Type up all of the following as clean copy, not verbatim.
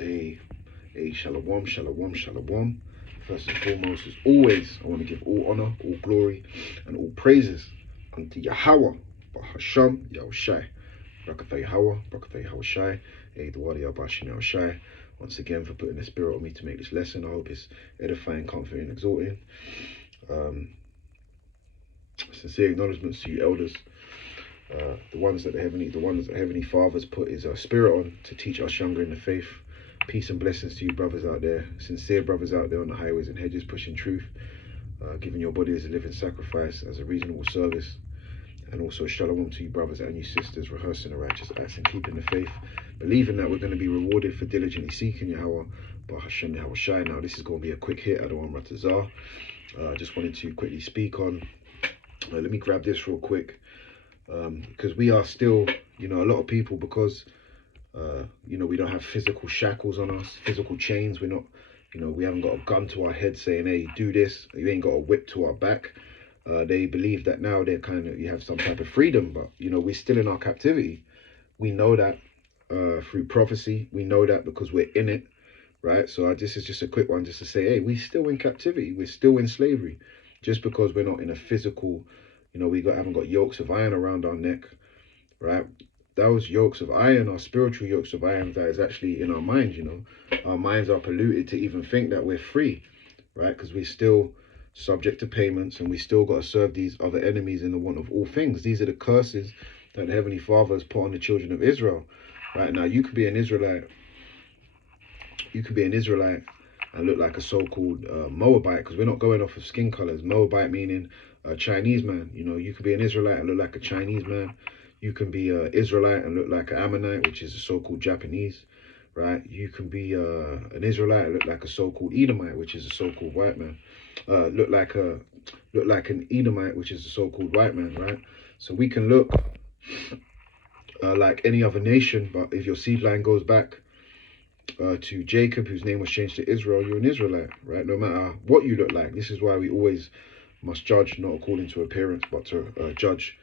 A shalom, shalom, shalom. First and foremost, as always, I want to give all honor, all glory, and all praises unto Yahweh, Bahasham, Yahushai. Barakatah Yahweh, Barakatah Yahushai, Dwadi Abashim Yahushai. Once again, for putting the spirit on me to make this lesson. I hope it's edifying, comforting, and exhorting. Sincere acknowledgements to you elders. The ones that the Heavenly Father's put his spirit on to teach us younger in the faith. Peace and blessings to you brothers out there, sincere brothers out there on the highways and hedges pushing truth, giving your body as a living sacrifice, as a reasonable service. And also shalom to you brothers and you sisters, rehearsing the righteous acts and keeping the faith, believing that we're going to be rewarded for diligently seeking Yahweh, Bahasham Yahushai. Now this is going to be a quick hit. I don't want Ratazar. I just wanted to quickly speak on, let me grab this real quick. Because we are still, a lot of people, because, we don't have physical shackles on us, physical chains. We're not, we haven't got a gun to our head saying, hey, do this. You ain't got a whip to our back. They believe that now you have some type of freedom, but, we're still in our captivity. We know that through prophecy. We know that because we're in it, right? So this is just a quick one just to say, hey, we're still in captivity. We're still in slavery. Just because we're not in a physical, we haven't got yokes of iron around our neck, right? Those yokes of iron are spiritual yokes of iron that is actually in our minds, Our minds are polluted to even think that we're free, right? Because we're still subject to payments and we still got to serve these other enemies in the want of all things. These are the curses that the Heavenly Father has put on the children of Israel, right? Now, you could be an Israelite. You could be an Israelite and look like a so-called Moabite, because we're not going off of skin colors. Moabite meaning a Chinese man. You could be an Israelite and look like a Chinese man. You can be an Israelite and look like an Ammonite, which is a so-called Japanese, right? You can be an Israelite and look like a so-called Edomite, which is a so-called white man. Look like an Edomite, which is a so-called white man, right? So we can look like any other nation, but if your seed line goes back to Jacob, whose name was changed to Israel, you're an Israelite, right? No matter what you look like. This is why we always must judge, not according to appearance, but to judge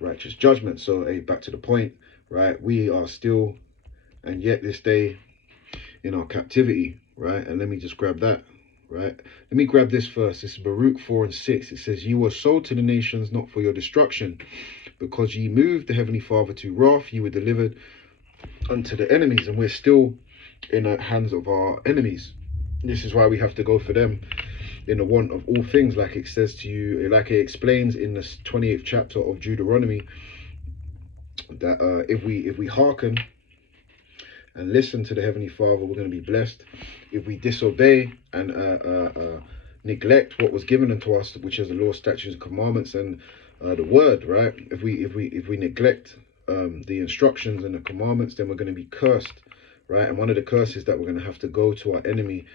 righteous judgment. So, hey, back to the point, right? We are still, and yet this day, in our captivity, right? And let me just grab that, right? Let me grab this first. This is Baruch 4 and 6. It says, "You were sold to the nations, not for your destruction, because ye moved the Heavenly Father to wrath, you were delivered unto the enemies." And we're still in the hands of our enemies. This is why we have to go for them in the want of all things, like it says to you, like it explains in the 28th chapter of Deuteronomy, that if we hearken and listen to the Heavenly Father, we're going to be blessed. If we disobey and neglect what was given unto us, which is the law, statutes, and commandments, and the word, right? If we neglect the instructions and the commandments, then we're going to be cursed, right? And one of the curses that we're going to have to go to our enemy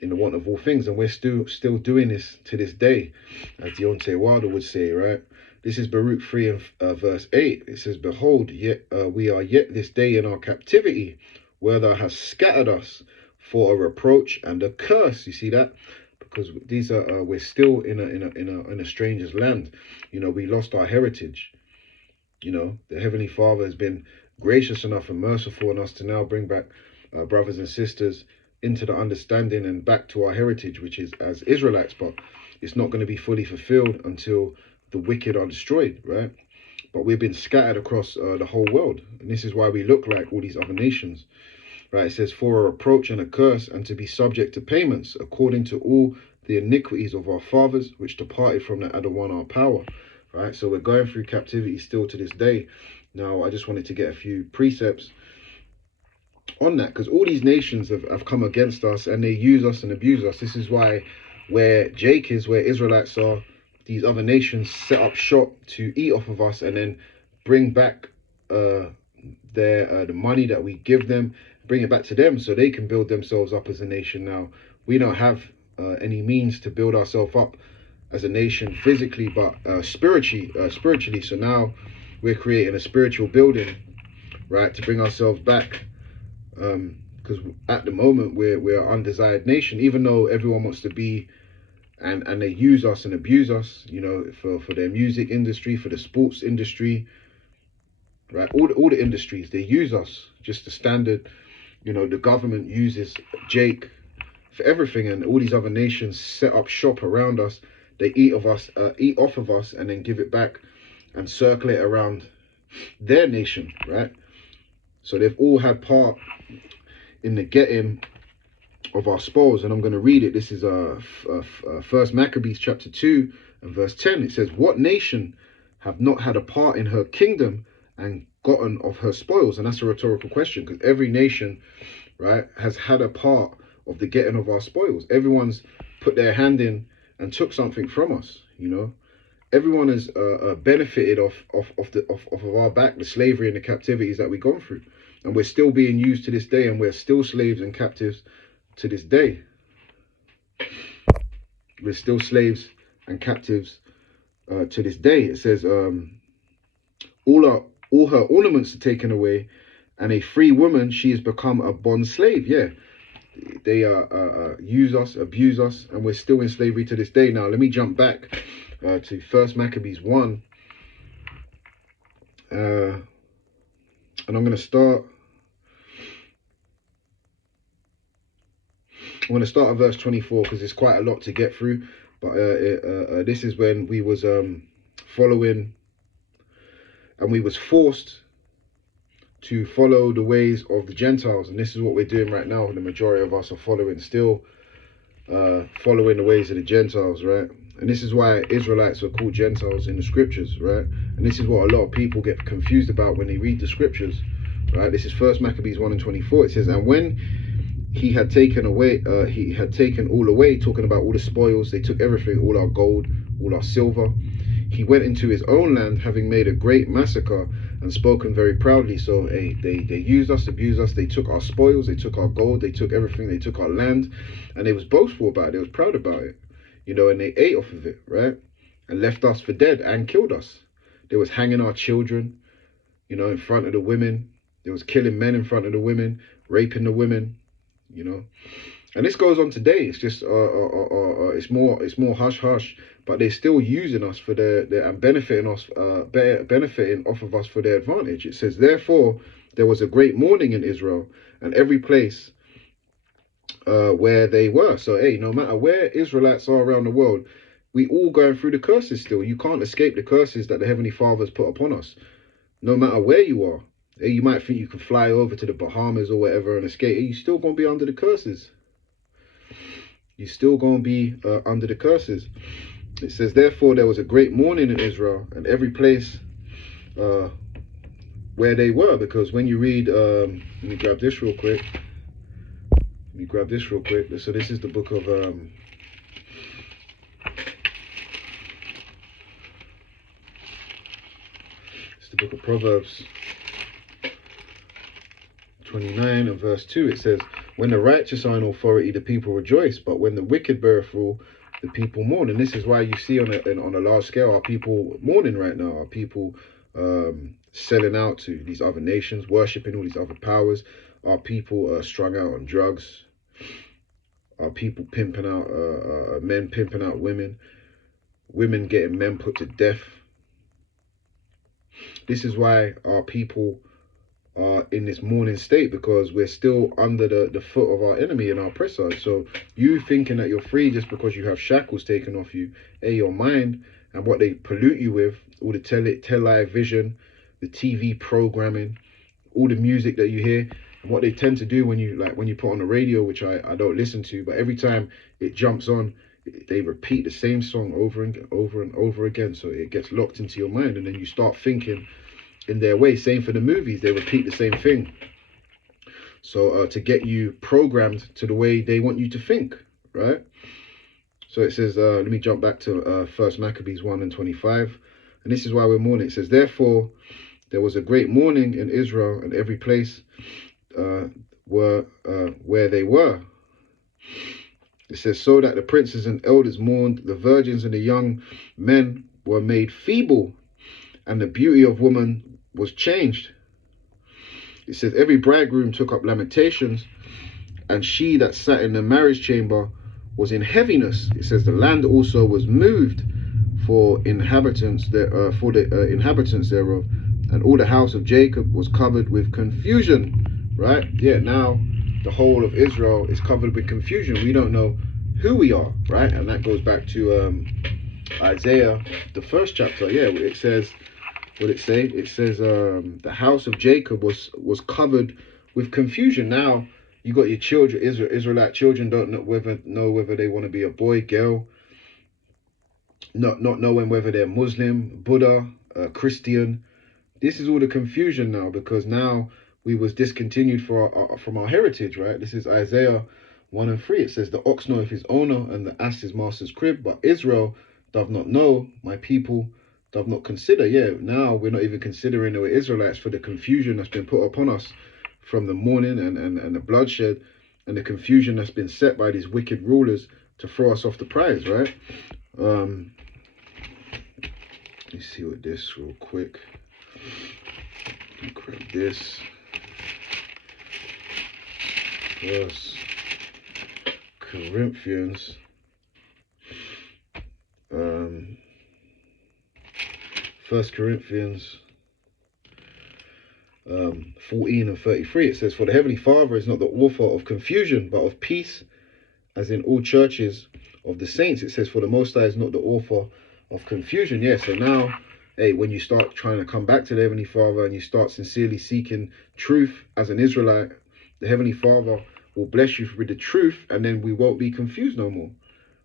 in the want of all things, and we're still doing this to this day, as Deontay Wilder would say, right? This is Baruch 3 and verse 8. It says, "Behold, yet we are yet this day in our captivity, where thou hast scattered us for a reproach and a curse." You see that? Because these are we're still in a stranger's land. We lost our heritage. The Heavenly Father has been gracious enough and merciful on us to now bring back brothers and sisters into the understanding and back to our heritage, which is as Israelites, but it's not going to be fully fulfilled until the wicked are destroyed, right? But we've been scattered across the whole world, and this is why we look like all these other nations, right? It says, "For a reproach and a curse, and to be subject to payments, according to all the iniquities of our fathers, which departed from the Adonai our power," right? So we're going through captivity still to this day. Now, I just wanted to get a few precepts on that, because all these nations have come against us and they use us and abuse us. This is why where Jake is, where Israelites are, these other nations set up shop to eat off of us and then bring back the money that we give them, bring it back to them so they can build themselves up as a nation. Now, we don't have any means to build ourselves up as a nation physically, but spiritually. So now we're creating a spiritual building, right, to bring ourselves back. Because at the moment we're an undesired nation, even though everyone wants to be, and they use us and abuse us, for their music industry, for the sports industry, right? All the industries, they use us, just the standard You know, the government uses Jake for everything, and all these other nations set up shop around us. They eat off of us, and then give it back and circulate around their nation, right? So they've all had part in the getting of our spoils, and I'm going to read it. This is First Maccabees chapter 2 and verse 10. It says, "What nation have not had a part in her kingdom and gotten of her spoils?" And that's a rhetorical question, because every nation, right, has had a part of the getting of our spoils. Everyone's put their hand in and took something from us. You know, everyone has benefited off of our back, the slavery and the captivities that we've gone through, and we're still being used to this day, and we're still slaves and captives to this day. We're still slaves and captives to this day. It says, all her ornaments are taken away, and a free woman, she has become a bond slave. Yeah, they use us, abuse us, and we're still in slavery to this day. Now, let me jump back to First Maccabees 1, and I'm going to start. I'm going to start at verse 24 because it's quite a lot to get through. But this is when we was following, and we was forced to follow the ways of the Gentiles, and this is what we're doing right now. The majority of us are following the ways of the Gentiles, right? And this is why Israelites are called Gentiles in the scriptures, right? And this is what a lot of people get confused about when they read the scriptures, right? This is First Maccabees 1 and 24. It says, "And when he had taken all away," talking about all the spoils, they took everything, all our gold, all our silver. "He went into his own land, having made a great massacre and spoken very proudly." So they used us, abused us, they took our spoils, they took our gold, they took everything, they took our land, and they was boastful about it, they was proud about it, you know, and they ate off of it, right? And left us for dead and killed us. They was hanging our children, you know, in front of the women. They was killing men in front of the women, raping the women, you know. And this goes on today. It's just it's more hush hush, but they're still using us for their and benefiting us, benefiting off of us for their advantage. It says, "Therefore there was a great mourning in Israel and every place where they were." So hey, no matter where Israelites are around the world, we all going through the curses still. You can't escape the curses that the Heavenly Father's put upon us, no matter where you are. Hey, you might think you can fly over to the Bahamas or whatever and escape. Hey, you're still gonna be under the curses. You're still going to be under the curses. It says, "Therefore there was a great mourning in Israel and every place where they were." Because when you read, let me grab this real quick. So this is the book of, it's the book of Proverbs 29 and verse 2. It says, "When the righteous are in authority, the people rejoice, but when the wicked beareth rule, the people mourn." And this is why you see on a large scale, are people mourning right now? Are people selling out to these other nations, worshipping all these other powers? Are people strung out on drugs? Are people pimping out men pimping out women? Women getting men put to death? This is why our people are in this mourning state, because we're still under the foot of our enemy and our oppressor. So you thinking that you're free just because you have shackles taken off you, your mind and what they pollute you with, all the television, the TV programming, all the music that you hear, and what they tend to do when you put on the radio, which I don't listen to, but every time it jumps on, they repeat the same song over and over again. So it gets locked into your mind, and then you start thinking in their way. Same for the movies, they repeat the same thing. So to get you programmed to the way they want you to think, right? So it says, let me jump back to First Maccabees 1 and 25. And this is why we're mourning. It says, "Therefore there was a great mourning in Israel and every place were where they were." It says, "So that the princes and elders mourned, the virgins and the young men were made feeble, and the beauty of woman was changed." It says, "Every bridegroom took up lamentations, and she that sat in the marriage chamber was in heaviness." It says, "The land also was moved for the inhabitants thereof, and all the house of Jacob was covered with confusion." right? Yeah, now the whole of Israel is covered with confusion. We don't know who we are, right? And that goes back to Isaiah, the first chapter. Yeah, it says, what it say? It says the house of Jacob was covered with confusion. Now you got your children, Israelite children, don't know whether they want to be a boy, girl, not knowing whether they're Muslim, Buddha, Christian. This is all the confusion now, because now we was discontinued from our heritage, right? This is Isaiah 1 and 3. It says, the ox knoweth his owner, and the ass his master's crib, but Israel doth not know, my people doth not consider. Yeah, now we're not even considering the Israelites for the confusion that's been put upon us from the mourning and the bloodshed and the confusion that's been set by these wicked rulers to throw us off the prize, right? Let me see what this real quick. Grab this. First Corinthians. First Corinthians 14 and 33. It says, for the Heavenly Father is not the author of confusion, but of peace, as in all churches of the saints. It says, for the Most High is not the author of confusion. Yeah, so now, hey, when you start trying to come back to the Heavenly Father and you start sincerely seeking truth as an Israelite, the Heavenly Father will bless you with the truth, and then we won't be confused no more.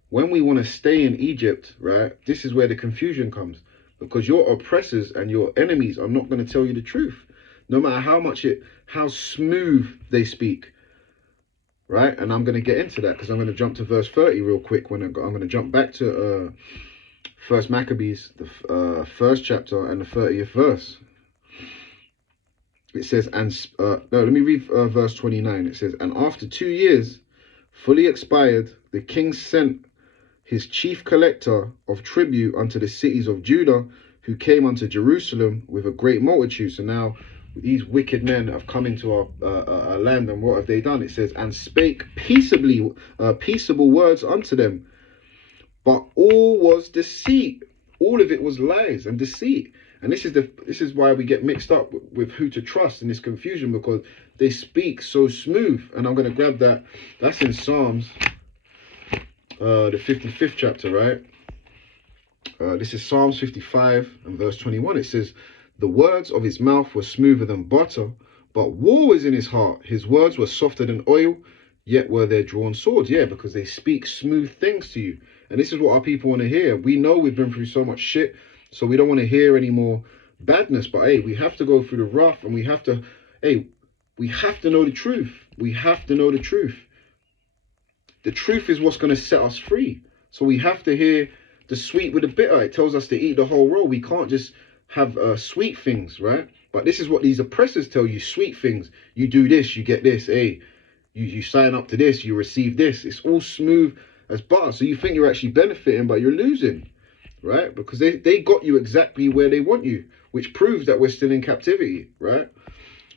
When we want to stay in Egypt, right, this is where the confusion comes, because your oppressors and your enemies are not going to tell you the truth, no matter how smooth they speak. Right, and I'm going to get into that because I'm going to jump to verse 30 real quick. When I'm going to jump back to First Maccabees, the first chapter and the 30th verse. It says, no, let me read verse 29. It says, and after 2 years, fully expired, the king sent his chief collector of tribute unto the cities of Judah, who came unto Jerusalem with a great multitude. So now these wicked men have come into our land, and what have they done? It says, and spake peaceable words unto them, but all was deceit. All of it was lies and deceit. And this is why we get mixed up with who to trust in this confusion, because they speak so smooth. And I'm going to grab that. That's in Psalms, the 55th chapter, right? This is Psalms 55 and verse 21. It says, the words of his mouth were smoother than butter, but war was in his heart. His words were softer than oil, yet were there drawn swords. Yeah, because they speak smooth things to you. And this is what our people want to hear. We know we've been through so much shit, so we don't want to hear any more badness. But hey, we have to go through the rough, and we have to know the truth. We have to know the truth. The truth is what's going to set us free. So we have to hear the sweet with the bitter. It tells us to eat the whole roll. We can't just have sweet things, right? But this is what these oppressors tell you, sweet things. You do this, you get this. Hey, you sign up to this, you receive this. It's all smooth as butter. So you think you're actually benefiting, but you're losing, right? Because they got you exactly where they want you, which proves that we're still in captivity, right?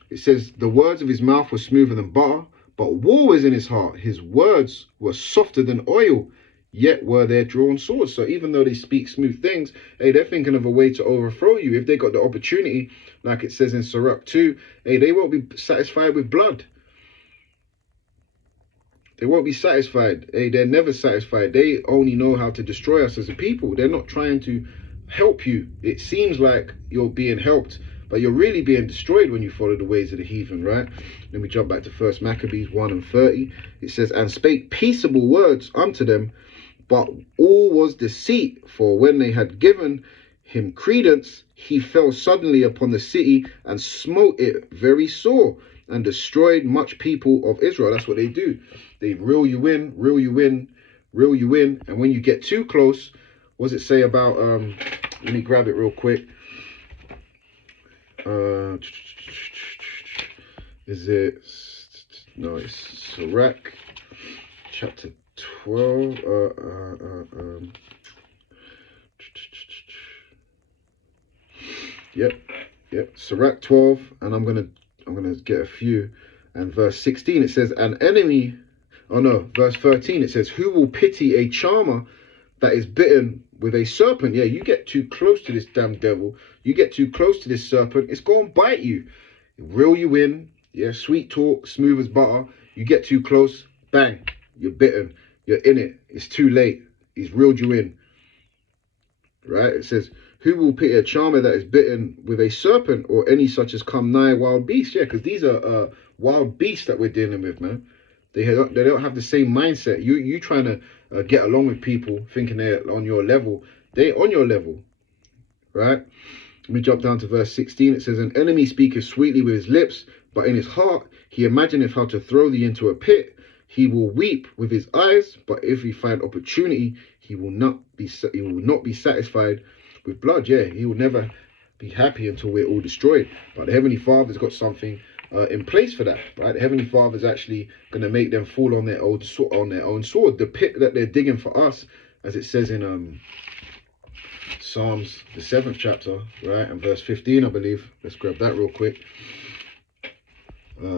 It says, the words of his mouth were smoother than butter, but war was in his heart. His words were softer than oil, yet were there drawn swords. So even though they speak smooth things, hey, they're thinking of a way to overthrow you. If they got the opportunity, like it says in Sirach 2, hey, they won't be satisfied with blood. They won't be satisfied. Hey, they're never satisfied. They only know how to destroy us as a people. They're not trying to help you. It seems like you're being helped, but you're really being destroyed when you follow the ways of the heathen, right? Let me jump back to First Maccabees 1 and 30. It says, and spake peaceable words unto them, but all was deceit. For when they had given him credence, he fell suddenly upon the city and smote it very sore, and destroyed much people of Israel. That's what they do. They reel you in, reel you in, reel you in. And when you get too close, what does it say about, let me grab it real quick. Is it, no, it's Sirach, chapter 12. Yep, Sirach 12, and I'm gonna get a few. And verse 16, it says, an enemy, oh no, verse 13, it says, who will pity a charmer that is bitten with a serpent? Yeah, you get too close to this damn devil, you get too close to this serpent, it's going to bite you. Reel you in, Yeah, sweet talk, smooth as butter. You get too close, bang, you're bitten. You're in it. It's too late. He's reeled you in. Right? It says, who will pity a charmer that is bitten with a serpent, or any such as come nigh wild beasts? Yeah, because these are wild beasts that we're dealing with, man. They don't have the same mindset. You trying to get along with people, thinking they're on your level. They ain't on your level, right? Let me jump down to verse 16. It says, an enemy speaketh sweetly with his lips, but in his heart he imagineth how to throw thee into a pit. He will weep with his eyes, but if he find opportunity, he will not be satisfied with blood. Yeah, he will never be happy until we're all destroyed. But the Heavenly Father's got something in place for that, right? The Heavenly Father's actually going to make them fall on their own sword. The pit that they're digging for us, as it says in Psalms, the 7th chapter, right, and verse 15, I believe. Let's grab that real quick.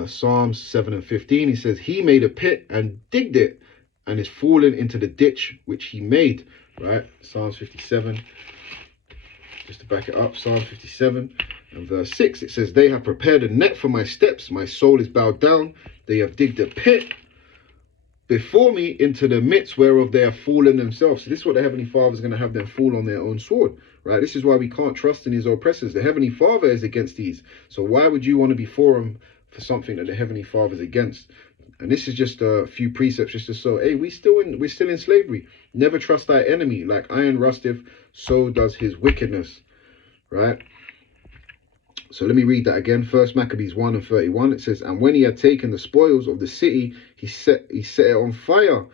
Psalms 7 and 15, he says, he made a pit and digged it, and is fallen into the ditch which he made, right? Psalms 57, just to back it up, Psalm 57 and verse 6, it says, they have prepared a net for my steps, my soul is bowed down, they have digged a pit before me into the midst whereof they have fallen themselves. So this is what the Heavenly Father is going to have them fall on their own sword, right? This is why we can't trust in his oppressors. The Heavenly Father is against these. So why would you want to be for him for something that the Heavenly Father is against? And this is just a few precepts just to show, hey, we're still in slavery. Never trust thy enemy. Like iron rusteth, so does his wickedness, right? So let me read that again. First Maccabees 1 and 31. It says, and when he had taken the spoils of the city, he set it on fire.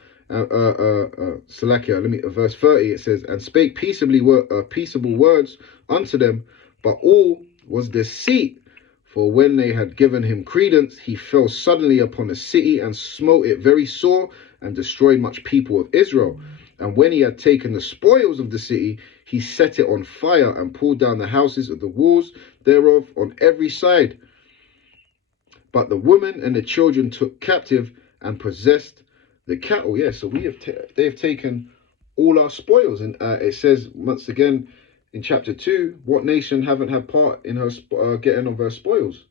Salakia, verse 30, it says, and spake peaceable words unto them, but all was deceit. For when they had given him credence, he fell suddenly upon the city and smote it very sore and destroyed much people of Israel. And when he had taken the spoils of the city, he set it on fire and pulled down the houses of the walls thereof on every side. But the women and the children took captive and possessed the cattle. Yeah, so they have taken all our spoils. And it says once again in chapter 2, what nation haven't had part in her getting of her spoils?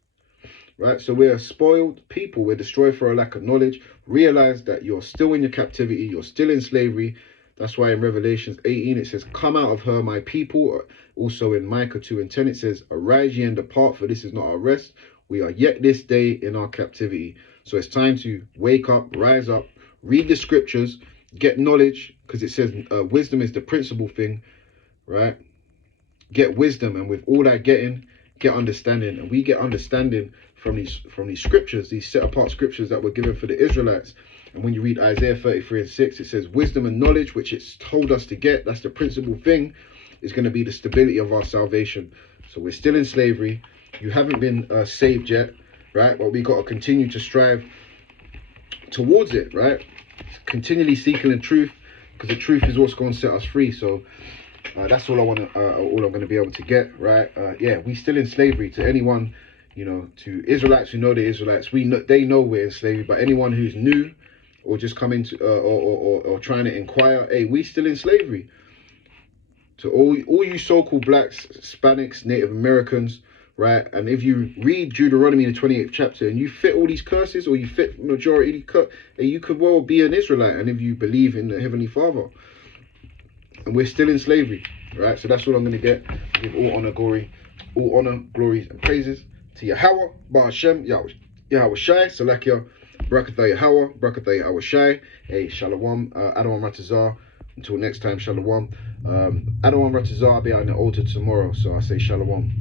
Right, so we're a spoiled people. We're destroyed for a lack of knowledge. Realize that you're still in your captivity. You're still in slavery. That's why in Revelations 18 it says, come out of her, my people. Also in Micah 2 and 10 it says, arise ye and depart, for this is not our rest. We are yet this day in our captivity. So it's time to wake up, rise up, read the scriptures, get knowledge, because it says wisdom is the principal thing, right? Get wisdom, and with all that getting, get understanding. And we get understanding from these scriptures, these set apart scriptures that were given for the Israelites. And when you read Isaiah 33 and 6, it says wisdom and knowledge, which it's told us to get, that's the principal thing, is going to be the stability of our salvation. So we're still in slavery. You haven't been saved yet, right? But we got to continue to strive towards it, right? Continually seeking the truth, because the truth is what's going to set us free. So that's all I'm going to be able to get, right? Yeah, we still in slavery. To anyone, to Israelites who know the Israelites, they know we're in slavery. But anyone who's new or just coming to or trying to inquire, hey, we still in slavery. To all you so-called blacks, Hispanics, Native Americans, right? And if you read Deuteronomy in the 28th chapter and you fit all these curses, or you fit majority of the you could well be an Israelite, and if you believe in the Heavenly Father. And we're still in slavery, right? So that's all I'm going to get. Give all honor, glory, and praises to Yahweh, Ba'ashem, Yahweh Shai, Salakia, Barakatha Yahweh, Barakatha Yahweh Shai, hey, Shalom, Adonai Ratazar. Until next time, Shalom. Adonai Ratazar, I'll be out in the altar tomorrow, so I say Shalom.